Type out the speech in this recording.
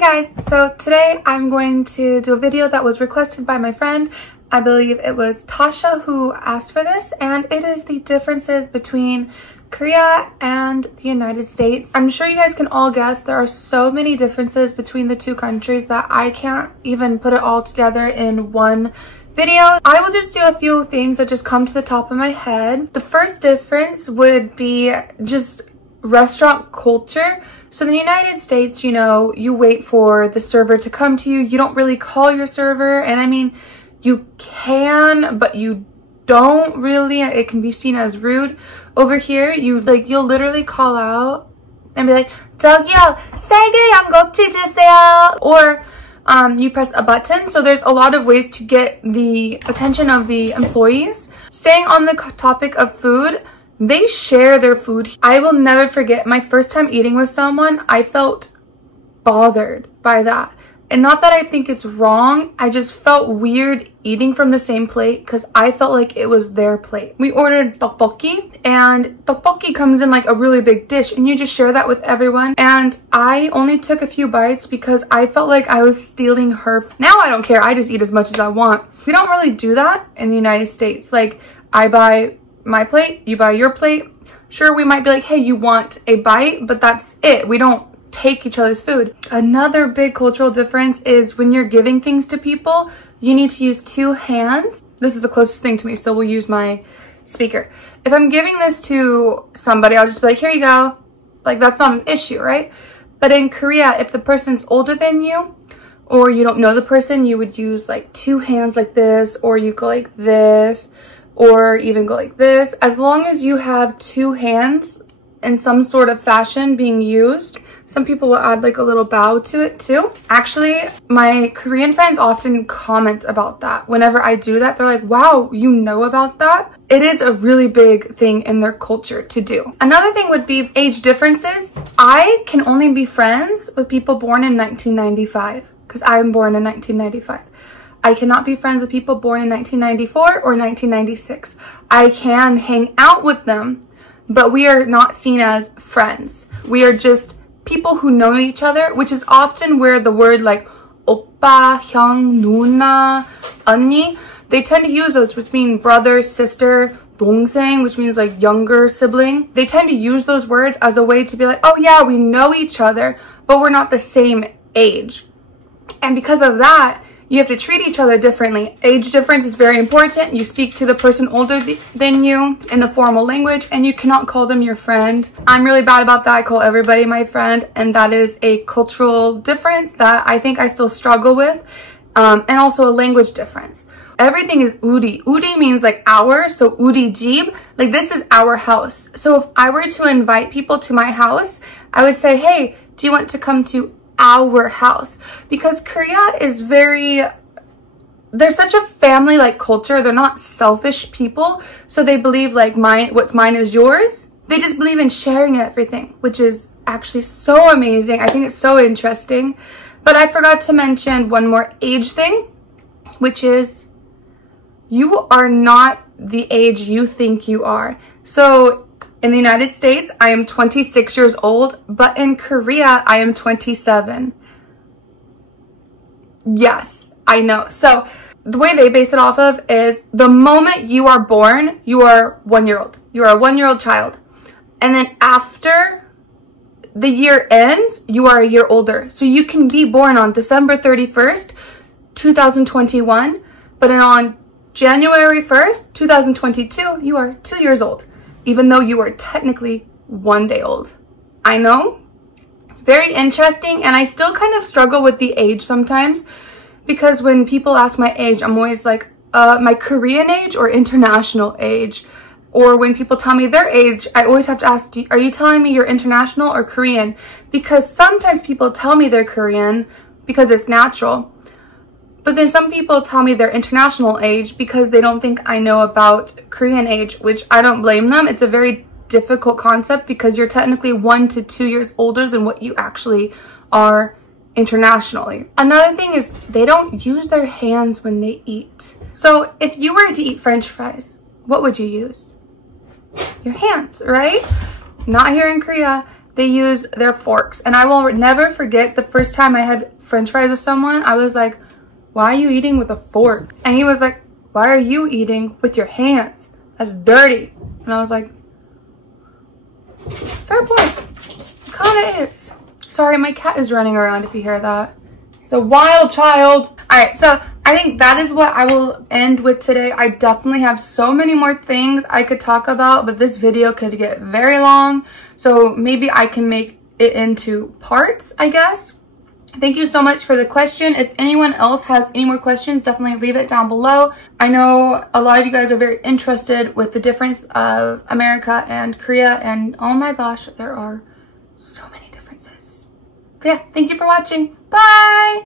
Hey guys, so today I'm going to do a video that was requested by my friend. I believe it was Tasha who asked for this, and it is the differences between Korea and the United States. I'm sure you guys can all guess there are so many differences between the two countries that I can't even put it all together in one video. I will just do a few things that just come to the top of my head. The first difference would be just restaurant culture. So in the United States, you know, you wait for the server to come to you. You don't really call your server. And I mean, you can, but you don't really. It can be seen as rude. Over here, you'll literally call out and be like, 저기요, 세게 양꼬치 주세요. Or you press a button. So there's a lot of ways to get the attention of the employees. Staying on the topic of food, they share their food. I will never forget my first time eating with someone. I felt bothered by that. And not that I think it's wrong. I just felt weird eating from the same plate because I felt like it was their plate. We ordered tteokbokki, and tteokbokki comes in like a really big dish and you just share that with everyone. And I only took a few bites because I felt like I was stealing her. Now I don't care. I just eat as much as I want. We don't really do that in the United States. Like, I buy my plate, you buy your plate. Sure, we might be like, hey, you want a bite, but that's it. We don't take each other's food. Another big cultural difference is when you're giving things to people, you need to use two hands. This is the closest thing to me, so we'll use my speaker. If I'm giving this to somebody, I'll just be like, here you go. Like, that's not an issue, right? But in Korea, if the person's older than you, or you don't know the person, you would use like two hands like this, or you go like this, or even go like this. As long as you have two hands in some sort of fashion being used. Some people will add like a little bow to it too. Actually, my Korean friends often comment about that. Whenever I do that, they're like, wow, you know about that? It is a really big thing in their culture to do. Another thing would be age differences. I can only be friends with people born in 1995 because I'm born in 1995. I cannot be friends with people born in 1994 or 1996. I can hang out with them, but we are not seen as friends. We are just people who know each other, which is often where the word like 오빠, 형, 누나, 언니, they tend to use those, which mean brother, sister, 동생, which means like younger sibling. They tend to use those words as a way to be like, oh yeah, we know each other, but we're not the same age. And because of that, you have to treat each other differently. Age difference is very important. You speak to the person older than you in the formal language, and you cannot call them your friend. I'm really bad about that. I call everybody my friend, and that is a cultural difference that I think I still struggle with, and also a language difference. Everything is 우리. 우리 means like our, so 우리 집, like this is our house. So if I were to invite people to my house, I would say, hey, do you want to come to our house? Because Korea is they're such a family-like culture. They're not selfish people, so they believe like what's mine is yours. They just believe in sharing everything, which is actually so amazing. I think it's so interesting. But I forgot to mention one more age thing, which is you are not the age you think you are. So in the United States, I am 26 years old, but in Korea, I am 27. Yes, I know. So the way they base it off of is the moment you are born, you are 1 year old. You are a 1 year old child. And then after the year ends, you are a year older. So you can be born on December 31st, 2021, but then on January 1st, 2022, you are 2 years old, even though you are technically 1 day old. I know, very interesting, and I still kind of struggle with the age sometimes, because when people ask my age, I'm always like, my Korean age or international age? Or when people tell me their age, I always have to ask, are you telling me you're international or Korean? Because sometimes people tell me they're Korean because it's natural. But then some people tell me their international age because they don't think I know about Korean age, which I don't blame them. It's a very difficult concept because you're technically 1 to 2 years older than what you actually are internationally. Another thing is they don't use their hands when they eat. So if you were to eat French fries, what would you use? Your hands, right? Not here in Korea. they use their forks. And I will never forget the first time I had French fries with someone. I was like, why are you eating with a fork? And he was like, why are you eating with your hands? That's dirty. And I was like, fair point. Kinda is. Sorry, my cat is running around if you hear that. He's a wild child. Alright, so I think that is what I will end with today. I definitely have so many more things I could talk about, but this video could get very long. So maybe I can make it into parts, I guess. Thank you so much for the question. If anyone else has any more questions, definitely leave it down below. I know a lot of you guys are very interested with the difference of America and Korea, and oh my gosh, there are so many differences. But yeah, thank you for watching. Bye!